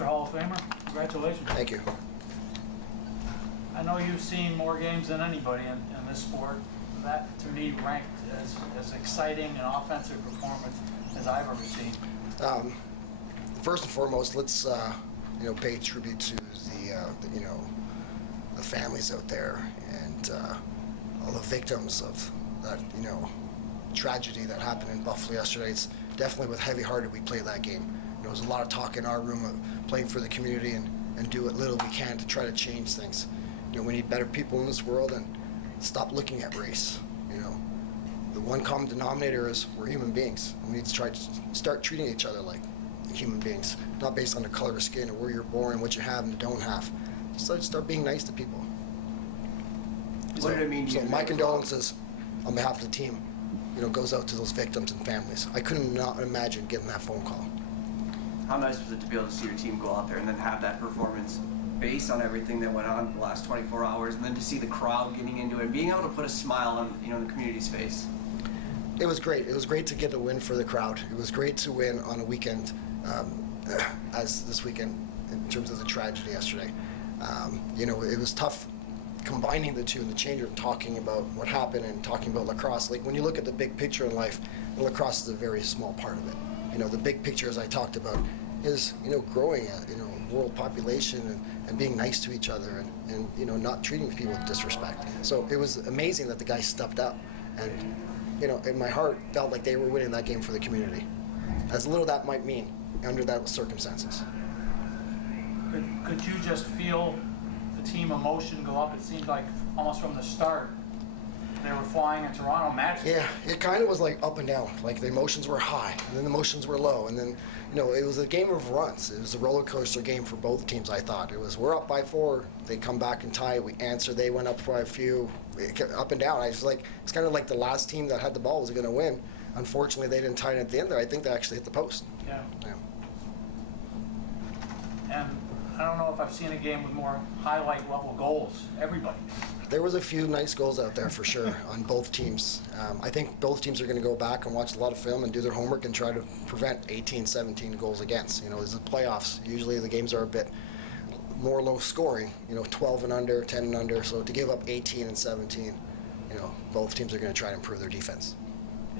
Mr. Hall of Famer, congratulations. Thank you. I know you've seen more games than anybody in this sport. That, to me, ranked as exciting an offensive performance as I've ever seen. First and foremost, let's pay tribute to the families out there and all the victims of that tragedy that happened in Buffalo yesterday. It's definitely with heavy-hearted we played that game. There was a lot of talk in our room of playing for the community and do what little we can to try to change things. We need better people in this world and stop looking at race. The one common denominator is we're human beings. We need to try to start treating each other like human beings, not based on the color of skin or where you're born, what you have and don't have. Just start being nice to people. What did it mean to you? So my condolences on behalf of the team, goes out to those victims and families. I couldn't not imagine getting that phone call. How nice was it to be able to see your team go out there and then have that performance based on everything that went on the last 24 hours, and then to see the crowd getting into it and being able to put a smile on the community's face? It was great. It was great to get the win for the crowd. It was great to win on a weekend, as this weekend, in terms of the tragedy yesterday. It was tough combining the two in the change room, talking about what happened and talking about lacrosse. Like, when you look at the big picture in life, lacrosse is a very small part of it. The big picture, as I talked about, is growing a world population and being nice to each other and not treating people with disrespect. So it was amazing that the guys stepped up, and in my heart felt like they were winning that game for the community, as little that might mean under those circumstances. Could you just feel the team emotion go up? It seemed like almost from the start they were flying in Toronto matches. Yeah, it kind of was like up and down. Like the emotions were high, and then the emotions were low, and then it was a game of runs. It was a roller coaster game for both teams. I thought it was, we're up by 4, they come back and tie it, we answer, they went up by a few, up and down. I was like, it's kind of like the last team that had the ball was going to win. Unfortunately, they didn't tie it at the end there. I think they actually hit the post. Yeah. And I don't know if I've seen a game with more highlight level goals. Everybody. There was a few nice goals out there for sure on both teams. I think both teams are going to go back and watch a lot of film and do their homework and try to prevent 18, 17 goals against. This is the playoffs. Usually the games are a bit more low scoring, 12 and under, 10 and under. So to give up 18 and 17, both teams are going to try to improve their defense.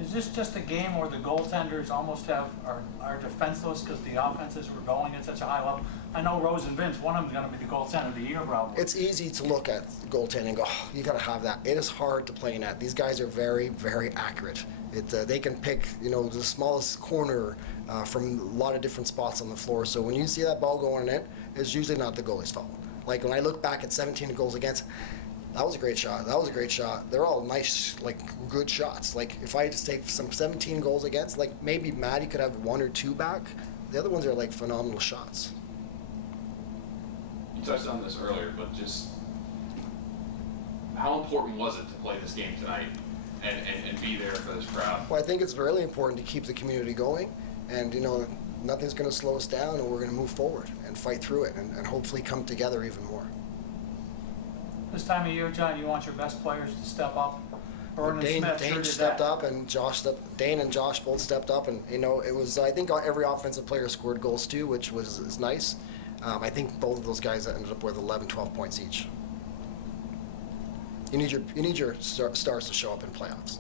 Is this just a game where the goaltenders almost are defenseless because the offenses were going at such a high level? I know Rose and Vince, one of them's going to be the goaltender of the year probably. It's easy to look at goaltending and go, oh, you got to have that. It is hard to play net. These guys are very, very accurate. They can pick, the smallest corner from a lot of different spots on the floor. So when you see that ball going in, it's usually not the goalie's fault. Like when I look back at 17 goals against, that was a great shot. That was a great shot. They're all nice, good shots. Like, if I had to take some 17 goals against, maybe Maddie could have 1 or 2 back. The other ones are, phenomenal shots. You touched on this earlier, but just how important was it to play this game tonight and be there for this crowd? Well, I think it's really important to keep the community going, and, nothing's going to slow us down, and we're going to move forward and fight through it and hopefully come together even more. This time of year, John, you want your best players to step up. Dane stepped up, and Dane and Josh both stepped up, and it was, I think every offensive player scored goals too, which is nice. I think both of those guys ended up with 11, 12 points each. You need your stars to show up in playoffs.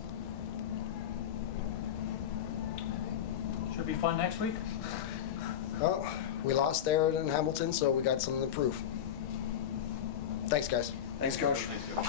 Should be fun next week. Well, we lost there in Hamilton, so we got something to prove. Thanks, guys. Thanks, Coach. Thanks, Coach.